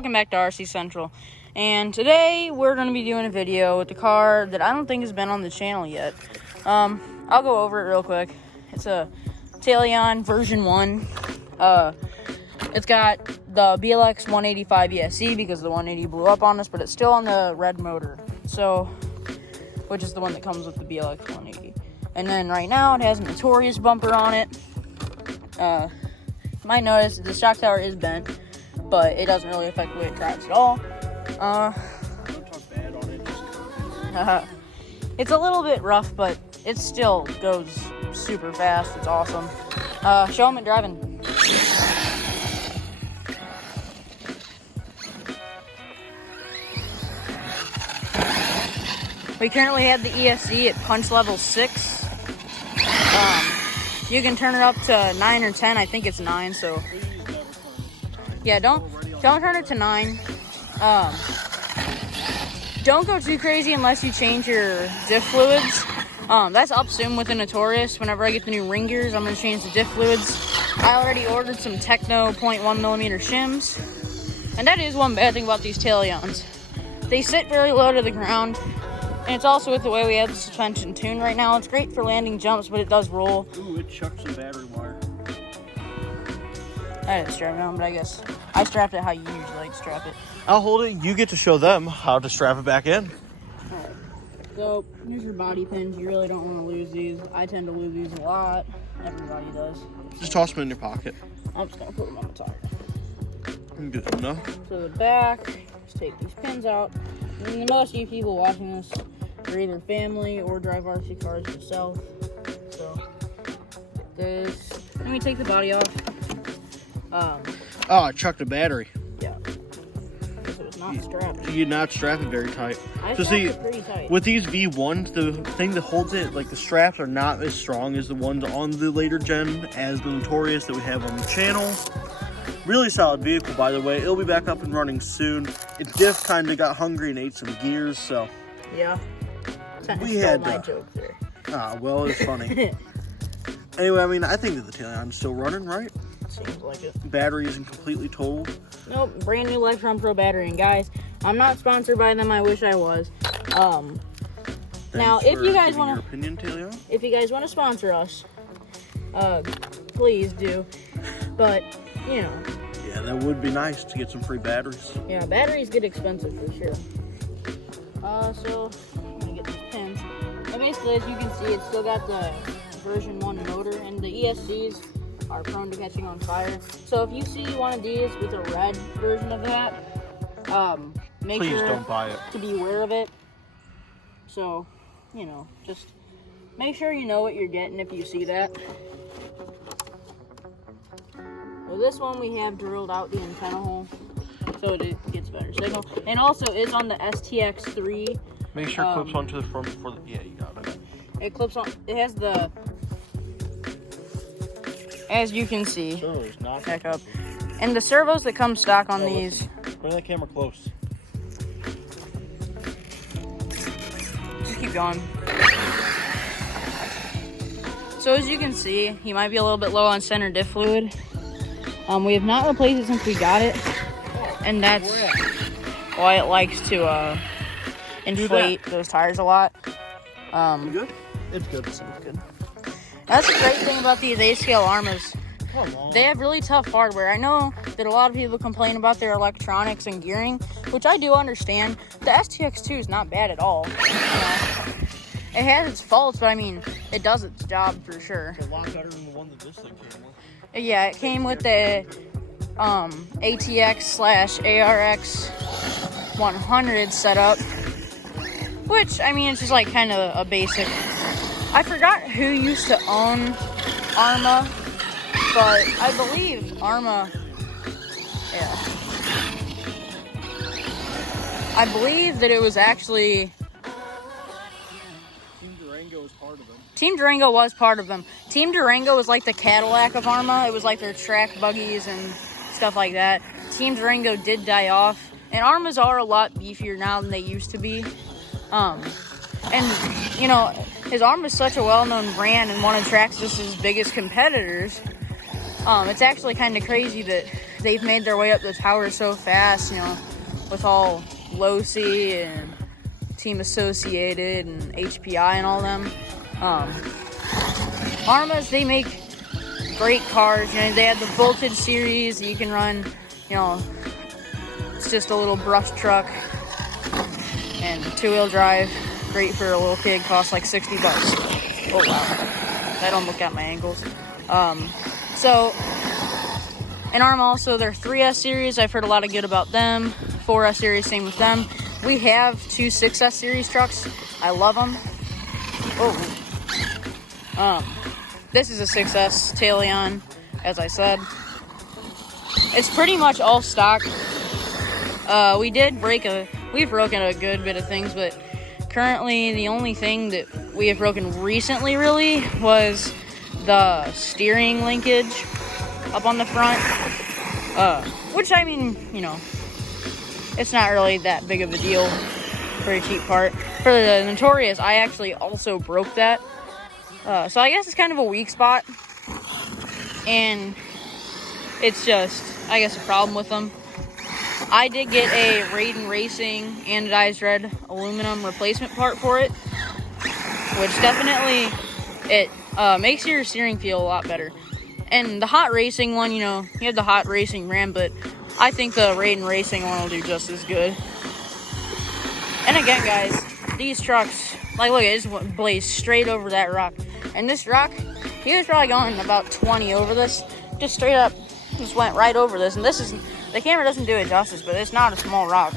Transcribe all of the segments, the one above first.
welcome back to RC Central. And today we're going to be doing a video with the car that I don't think has been on the channel yet. I'll go over it real quick. It's a Talion version 1. It's got the BLX 185 ESC because the 180 blew up on us, but it's still on the red motor. So, which is the one that comes with the BLX 180. And then right now it has a Notorious bumper on it. You might notice the shock tower is bent, but it doesn't really affect the way it drives at all. Don't talk bad on it. It's a little bit rough, but it still goes super fast. It's awesome. Show them it driving. We currently have the ESC at punch level 6. You can turn it up to 9 or 10. I think it's 9, so yeah, don't turn it to 9. Don't go too crazy unless you change your diff fluids. That's up soon with the Notorious. Whenever I get the new ring gears, I'm going to change the diff fluids. I already ordered some Techno 0.1mm shims. And that is one bad thing about these Talions. They sit very low to the ground. And it's also with the way we have the suspension tuned right now. It's great for landing jumps, but it does roll. Ooh, it chucked some battery wire. I didn't strap it on, but I guess I strapped it how you usually like to strap it. I'll hold it. You get to show them how to strap it back in. Alright, so here's your body pins. You really don't want to lose these. I tend to lose these a lot. Everybody does. Just toss them in your pocket. I'm just going to put them on the tire. Good enough. So the back, just take these pins out. And most of you people watching this are either family or drive RC cars yourself. So this. Let me take the body off. Oh, I chucked a battery. Yeah. Because it was not strapped. You not strap it very tight. I So strapped see, it pretty tight. with these V1s, the thing that holds it, like the straps are not as strong as the ones on the later gen as the Notorious that we have on the channel. Really solid vehicle, by the way. It'll be back up and running soon. Its diff kind of got hungry and ate some gears, so Yeah. we had my joke there. Well, it's funny. Anyway, I mean, I think that the Talion's still running, right? Seems like it. Battery isn't completely totaled. Nope, brand new Electron Pro battery. And guys, I'm not sponsored by them. I wish I was. Now, Thanks if for you guys giving want your to, opinion, Talion. if you guys want to sponsor us, please do. But you know, Yeah, that would be nice to get some free batteries. yeah, batteries get expensive for sure. So I'm gonna get these pins. And basically, as you can see, it's still got the version 1 motor, and the ESCs are prone to catching on fire. So if you see one of these with a red version of that, make Please sure don't buy it. to be aware of it. So, you know, just make sure you know what you're getting if you see that. Well, this one we have drilled out the antenna hole, so it gets better signal. And also is on the STX3. Make sure it clips onto the front before the... Yeah, you got it. It clips on, it has the, as you can see, Servo's not back up. And the servos that come stock on these. Bring that camera close. Just keep going. So as you can see, he might be a little bit low on center diff fluid. We have not replaced it since we got it, and that's why it likes to inflate those tires a lot. You good? It's good. Seems good. That's the great thing about these A-scale Armas. Come on. They have really tough hardware. I know that a lot of people complain about their electronics and gearing, which I do understand. The STX2 is not bad at all. You know, it has its faults, but I mean, it does its job for sure. It's a lot better than the one that this thing came with. Yeah, it came with the ATX/ARX 100 setup, which, I mean, it's just like kind of a basic. I forgot who used to own Arma, but I believe Arma, yeah. I believe that it was actually... Team Durango is part of them. Team Durango was part of them. Team Durango was like the Cadillac of Arma. It was like their track buggies and stuff like that. Team Durango did die off. And Armas are a lot beefier now than they used to be. And, you know, his Arma is such a well-known brand and one of Traxxas's biggest competitors. It's actually kind of crazy that they've made their way up the tower so fast, you know, with all Losi and Team Associated and HPI and all them. Armas, they make great cars. You know, they have the Voltage series. You can run, you know, it's just a little brush truck and 2-wheel drive. Great for a little kid. Costs like $60. Oh wow, I don't look at my angles. So, and ARM also, their 3S series, I've heard a lot of good about them. 4S series, same with them. We have 2 6S series trucks. I love them. This is a 6S Talion, as I said. It's pretty much all stock. We've broken a good bit of things, but currently the only thing that we have broken recently really was the steering linkage up on the front, which, I mean, you know, it's not really that big of a deal for a cheap part. For the Notorious, I actually also broke that, so I guess it's kind of a weak spot, and it's just, I guess, a problem with them. I did get a Raiden Racing anodized red aluminum replacement part for it, which definitely, it makes your steering feel a lot better. And the Hot Racing one, you know, you have the Hot Racing Ram, but I think the Raiden Racing one will do just as good. And again, guys, these trucks, like, look, it just blazed straight over that rock. And this rock, he was probably going about 20 over this, just straight up, just went right over this. And this is, the camera doesn't do it justice, but it's not a small rock.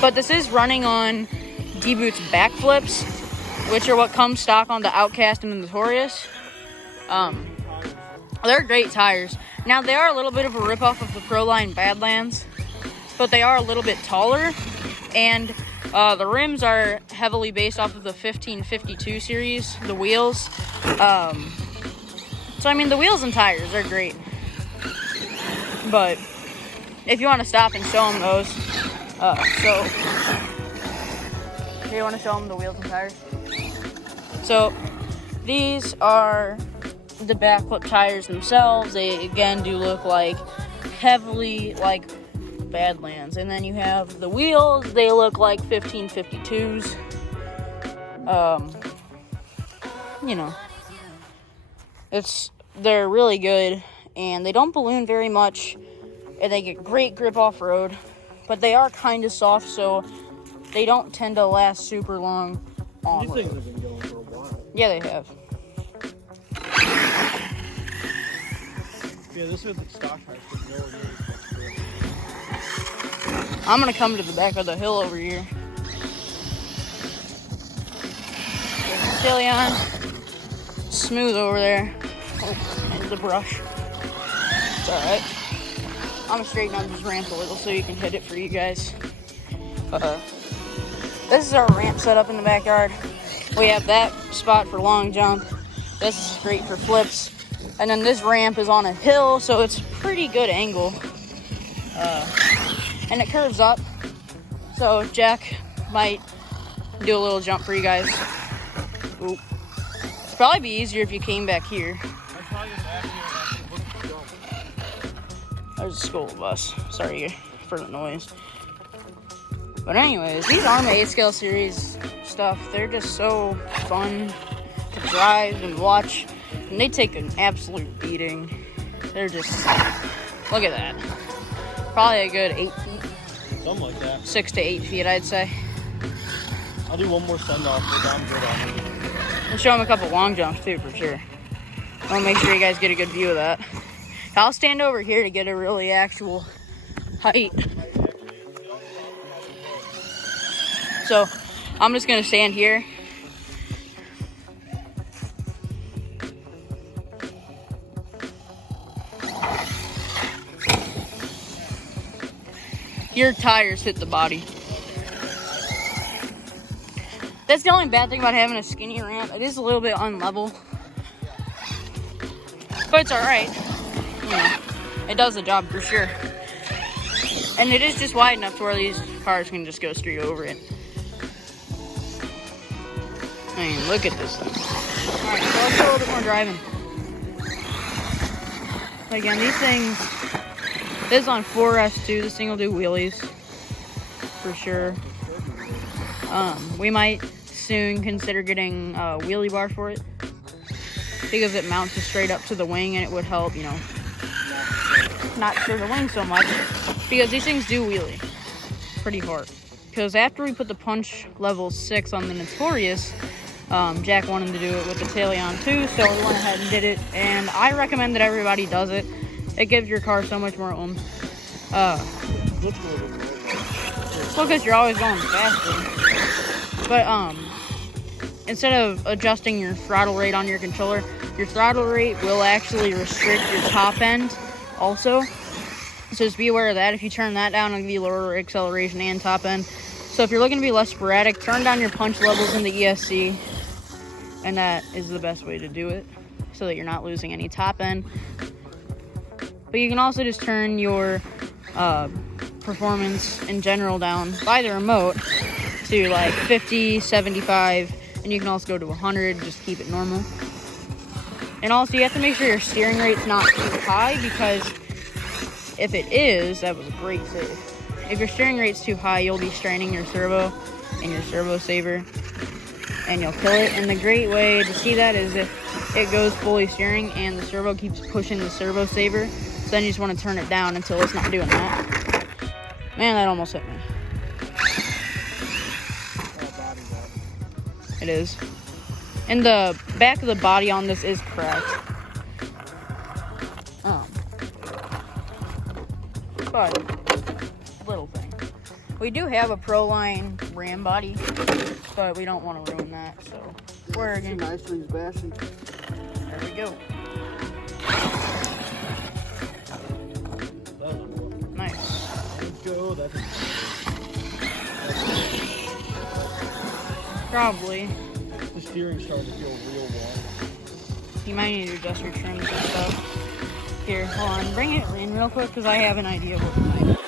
But this is running on D-Boot's backflips, which are what comes stock on the Outcast and the Notorious. They're great tires. Now, they are a little bit of a ripoff of the Proline Badlands, but they are a little bit taller, and the rims are heavily based off of the 1552 series, the wheels. So, I mean, the wheels and tires are great. But if you want to stop and show them those, so here, you want to show them the wheels and tires? So these are the backflip tires themselves. They, again, do look like heavily like Badlands. And then you have the wheels. They look like 1552s. You know, they're really good, and they don't balloon very much, and they get great grip off-road, but they are kind of soft, so they don't tend to last super long on road. These things have been going for a while. Yeah, they have. Yeah, this is the stock tires. I'm gonna come to the back of the hill over here. Talion, smooth over there. Oh, and the brush. It's alright. I'm gonna straighten out this ramp a little so you can hit it for you guys. This is our ramp set up in the backyard. We have that spot for long jump. This is great for flips. And then this ramp is on a hill, so it's pretty good angle. And it curves up. So Jack might do a little jump for you guys. Oop. It'd probably be easier if you came back here. There's a school bus. Sorry for the noise. But anyways, these ARMA 8-scale series stuff, they're just so fun to drive and watch. And they take an absolute beating. They're just, look at that. Probably a good 8 feet. Something like that. 6 to 8 feet, I'd say. I'll do one more send-off, but I'm good on it. We'll show them a couple long jumps too, for sure. I'll make sure you guys get a good view of that. I'll stand over here to get a really actual height. So, I'm just gonna stand here. Your tires hit the body. That's the only bad thing about having a skinny ramp. It is a little bit unlevel. But it's alright. You know, it does the job for sure. And it is just wide enough to where these cars can just go straight over it. I mean, look at this thing. Alright, so let's do a little bit more driving. Again, these things, this is on 4S too. This thing will do wheelies for sure. We might soon consider getting a wheelie bar for it because it mounts it straight up to the wing, and it would help, you know, not stir the wing so much, because these things do wheelie pretty hard. Because after we put the punch level 6 on the Notorious, Jack wanted to do it with the Talion too, so we went ahead and did it, and I recommend that everybody does it. It gives your car so much more oomph. Well, because you're always going faster. But instead of adjusting your throttle rate on your controller, your throttle rate will actually restrict your top end also. So just be aware of that. If you turn that down, it'll give you lower acceleration and top end. So if you're looking to be less sporadic, turn down your punch levels in the ESC, and that is the best way to do it, so that you're not losing any top end. But you can also just turn your performance in general down by the remote to like 50, 75, and you can also go to 100, just keep it normal. And also you have to make sure your steering rate's not too high, because if it is, that was a great save. If your steering rate's too high, you'll be straining your servo and your servo saver, and you'll kill it. And the great way to see that is if it goes fully steering and the servo keeps pushing the servo saver. So then you just want to turn it down until it's not doing that. Man, that almost hit me. It is. And the back of the body on this is cracked. But little thing. We do have a Pro Line Ram body, but we don't want to ruin that, so we're gonna. Nice things bashing. There we go. Nice. Let's go. Probably. The steering's starting to feel real warm. You might need to adjust your trims and stuff. Here, hold on. Bring it in real quick, because I have an idea what we might.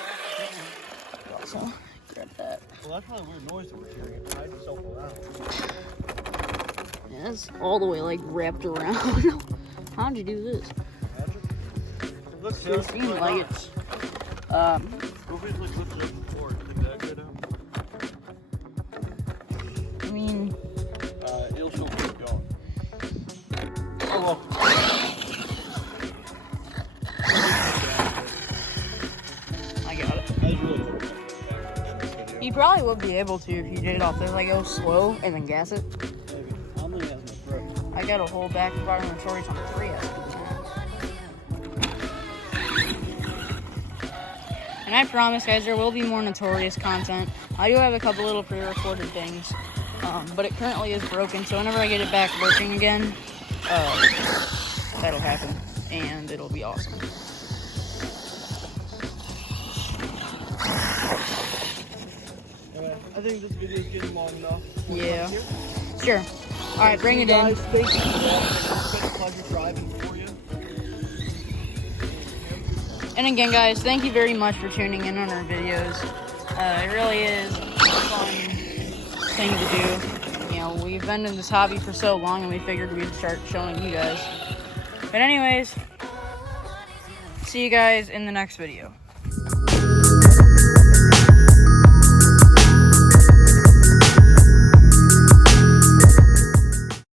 Also, grab that. Well, that's probably a weird noise that we're hearing. It tied itself around. Yeah, it's all the way like wrapped around. How'd you do this? Magic? Looks It seems like it's. Nobody's like lifted up before. Think that good out? I mean, it'll still keep going. Oh well. I got it. That was really cool. You probably would be able to if you did it off this, like go slow and then gas it. Maybe. I don't think it has enough grip. I got a whole back and bottom Notorious on 3S. And I promise, guys, there will be more Notorious content. I do have a couple little pre-recorded things, but it currently is broken, so whenever I get it back working again, that'll happen, and it'll be awesome. I think this video is getting long enough. Yeah. Sure. All right, bring it in. Guys, thank you for watching. It's been a pleasure driving for you. And again, guys, thank you very much for tuning in on our videos. It really is a fun thing to do. You know, we've been in this hobby for so long, and we figured we'd start showing you guys. But anyways, see you guys in the next video.